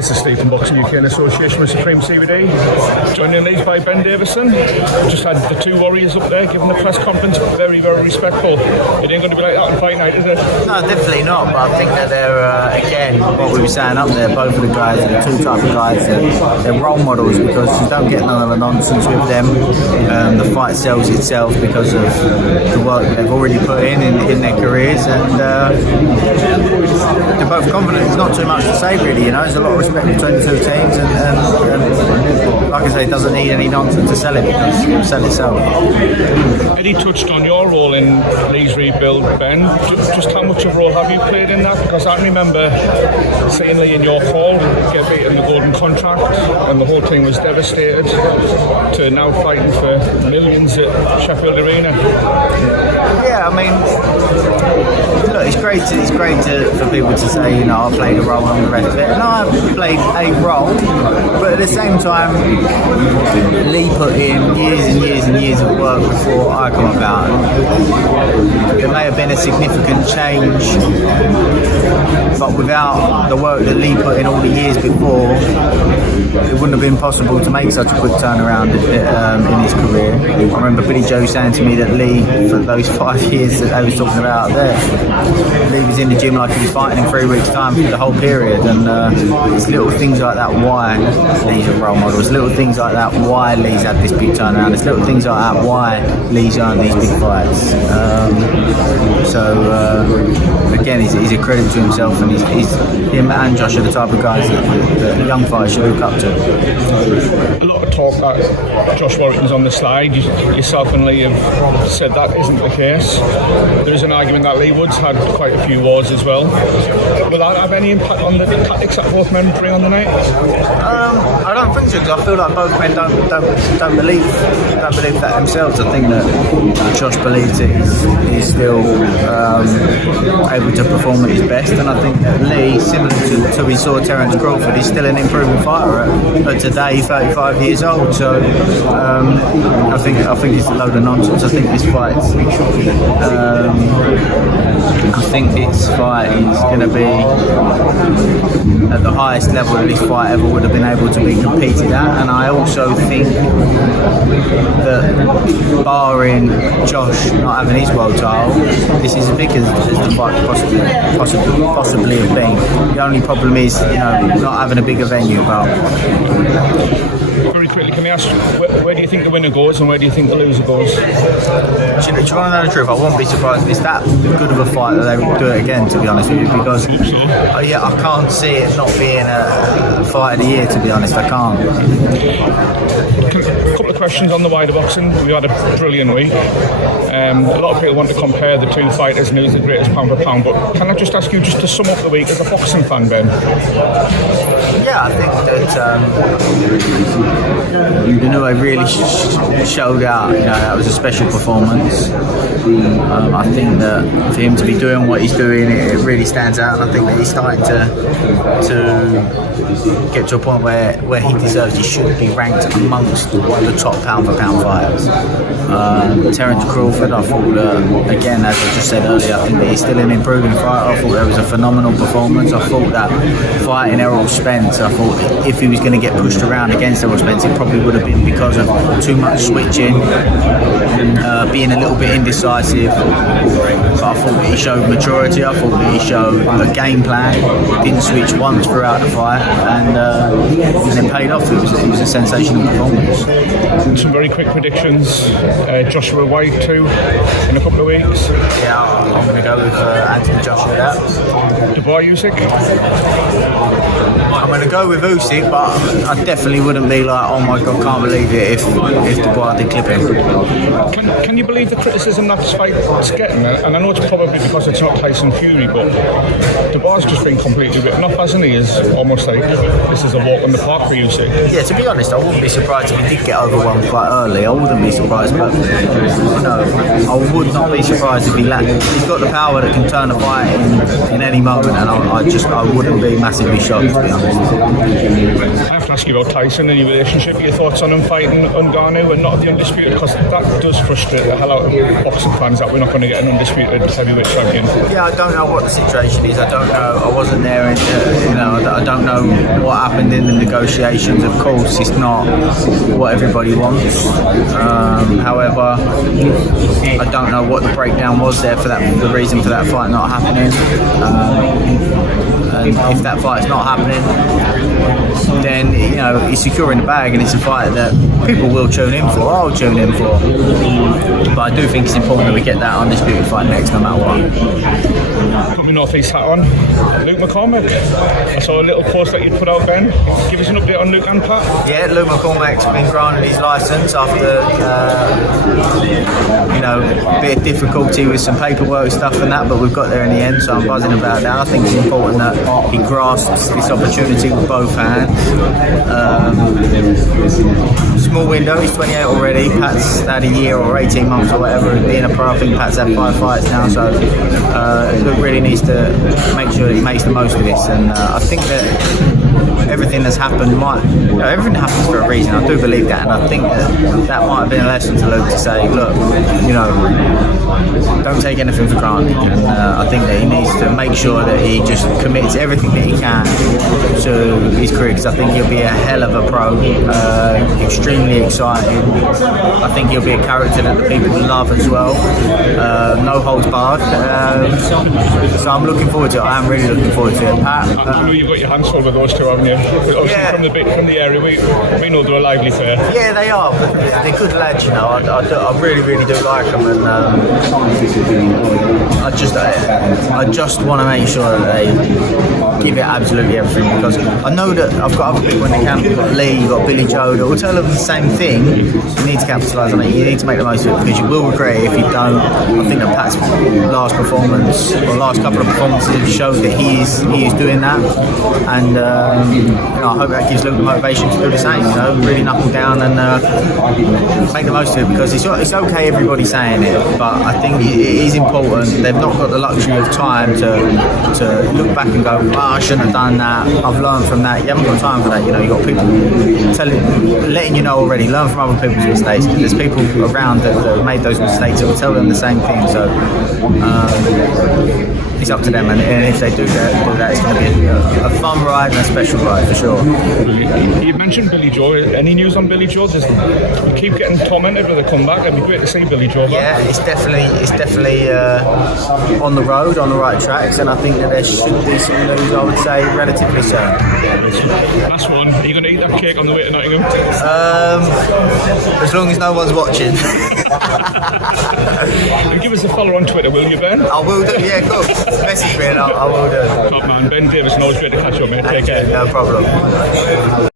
This is Steve from Boxing UK in association with Supreme CBD. Joined in these by Ben Davison. Just had the two warriors up there giving the press conference. Very, very respectful. It ain't going to be like that on fight night, is it? No, definitely not. But I think that they're, again, what we were saying up there, both of the guys are the two type of guys. They're role models because you don't get none of the nonsense with them. The fight sells itself because of the work they've already put in their careers. And they're both confident. There's not too much to say, really. You know, there's a lot of respect between the two teams, and like I say, it doesn't need any nonsense to sell it because it'll sell itself. Eddie touched on your role in Leigh's rebuild, Ben. Just how much of a role have you played in that? Because I remember seeing Leigh in your hall get beaten the golden contract, and the whole team was devastated. To now fighting for millions at Sheffield Arena. Yeah, I mean, look, it's great for people to say, you know, I played a role and the rest of it. And I played a role, but at the same time, Leigh put in years and years and years of work before I come about. There may have been a significant change, but without the work that Leigh put in all the years before, it wouldn't have been possible to make such a quick turnaround in his career. I remember Billy Joe saying to me that Leigh, for those 5 years that they was talking about there, Leigh was in the gym like he was fighting in 3 weeks' time for the whole period. And it's little things like that why Leigh's a role model. It's little things like that why Leigh's had this big turnaround. It's little things like that why Leigh's earned these big fights. Again, he's a credit to himself, and him and Josh are the type of guys that young fighters should look up to. A lot of talk that Josh Warrington's on the slide. Yourself and Leigh have said that isn't the case. There is an argument that Leigh Wood's had quite a few wars as well. Will that have any impact on the tactics that both men bring on the night? I don't think so, because I feel like both men don't believe that themselves. I think that Josh believes that he's still able to perform at his best, and I think that Leigh, similar to we saw Terence Crawford, is still an improving fighter at today, 35 years old. So I think it's a load of nonsense. I think this fight is going to be at the highest level that this fight ever would have been able to be competed at, and I also think that barring Josh not having his world title, this is as big as the fight possibly have been. The only problem is, you know, not having a bigger venue. But very quickly, can I ask, where do you think the winner goes and where do you think the loser goes? Do you want to know the truth? I won't be surprised if it's that good of a fight that they would do it again, to be honest with you, because I can't see it not being a fight of the year, to be honest. I can't. A couple of questions on the wider boxing. We had a brilliant week. A lot of people want to compare the two fighters and who's the greatest pound for pound, but can I just ask you just to sum up the week as a boxing fan, Ben? Yeah, I think that I really showed out. You know, that was a special performance. I think that for him to be doing what he's doing, it really stands out, and I think that he's starting to get to a point where he deserves. He should be ranked amongst one of the top pound for pound fighters. Terence Crawford, I thought again, as I just said earlier, I think that he's still an improving fighter. I thought that was a phenomenal performance. I thought that fighting Errol Spence, I thought if he was going to get pushed around against Errol Spence, it probably would have been because of too much switching, being a little bit indecisive. But I thought that he showed maturity. I thought that he showed a game plan. Didn't switch once throughout the fight, and it paid off. It was a sensational performance. Some very quick predictions. Joshua White 2 in a couple of weeks. Yeah, I'm going to go with Anthony Joshua there. Dubois Usyk. I'm going to go with Usyk, but I definitely wouldn't be like, oh my god, can't believe it if Dubois did clip him. Can you believe the criticism that this fight's getting? And I know it's probably because it's not Tyson Fury, but Dubois just been completely written off, hasn't he? Is almost like this is a walk in the park for Usyk. Yeah, to be honest, I wouldn't be surprised if he did get overwhelmed quite early. I wouldn't be surprised, but no, I would not be surprised if he's got the power that can turn a fight in any moment, and I wouldn't be massively shocked, to be honest. to ask you about Tyson and your relationship, your thoughts on him fighting Ngannou and not the undisputed, because that does frustrate the hell out of boxing fans that we're not going to get an undisputed heavyweight champion. Yeah, I don't know what the situation is. I don't know. I wasn't there. And, I don't know what happened in the negotiations. Of course, it's not what everybody wants. However, I don't know what the breakdown was there for that. The reason for that fight not happening. And if that fight's not happening, then he's securing the bag, and it's a fight that people will tune in for. I'll tune in for. But I do think it's important that we get that undisputed fight next, no matter what. Put my North East hat on. Luke McCormack. I saw a little post that you put out, Ben. Give us an update on Luke and Pat. Yeah, Luke McCormack's been granted his licence after a bit of difficulty with some paperwork stuff and that, but we've got there in the end, so I'm buzzing about that. I think it's important that he grasps this opportunity with both hands. Small window, he's 28 already. Pat's had a year or 18 months or whatever being a pro. I think Pat's had 5 fights now, so Luke really needs to make sure that he makes the most of this. And I think that everything that's happened everything happens for a reason. I do believe that, and I think that might have been a lesson to Luke to say, look, don't take anything for granted. And I think that he needs to make sure that he just commits everything that he can to his career, because I think he'll be a hell of a pro, extremely exciting. I think he'll be a character that the people love as well. No holds barred. So I'm looking forward to it. I am really looking forward to it. Pat, I know you've got your hands full with those two, haven't you? Yeah. From the area, we know they're a lively pair. Yeah, they are, but they're good lads, I really, really do like them, and I just want to make sure that they give it absolutely everything, because I know that I've got other people in the camp. You've got Leigh, you've got Billy Joe, that will tell them the same thing. You need to capitalise on it, you need to make the most of it, because you will regret it if you don't. I think that Pat's last performance, or last couple of performances, showed that he is doing that, and I hope that gives Luke the motivation to do the same, really knuckle down and make the most of it, because it's okay everybody saying it, but I think it is important. They've not got the luxury of time to look back and go, I shouldn't have done that, I've learned from that. You haven't got time for that. You've got people letting you know already, learn from other people's mistakes, because there's people around that have made those mistakes that will tell them the same thing. So it's up to them, and if they do that, it's going to be a fun ride and a special ride for sure. You mentioned Billy Joe. Any news on Billy Joe? You keep getting tormented with a comeback. It'd be great to see Billy Joe back. Yeah, it's definitely on the road, on the right tracks, and I think that there should be some news, I would say, relatively soon. Last one. Are you going to eat that cake on the way to Nottingham? As long as no one's watching. And give us a follow on Twitter, will you, Ben? I will do, yeah, cool. Message me and I will do. Top man, Ben Davison, always great to catch up, mate. Take care. No problem.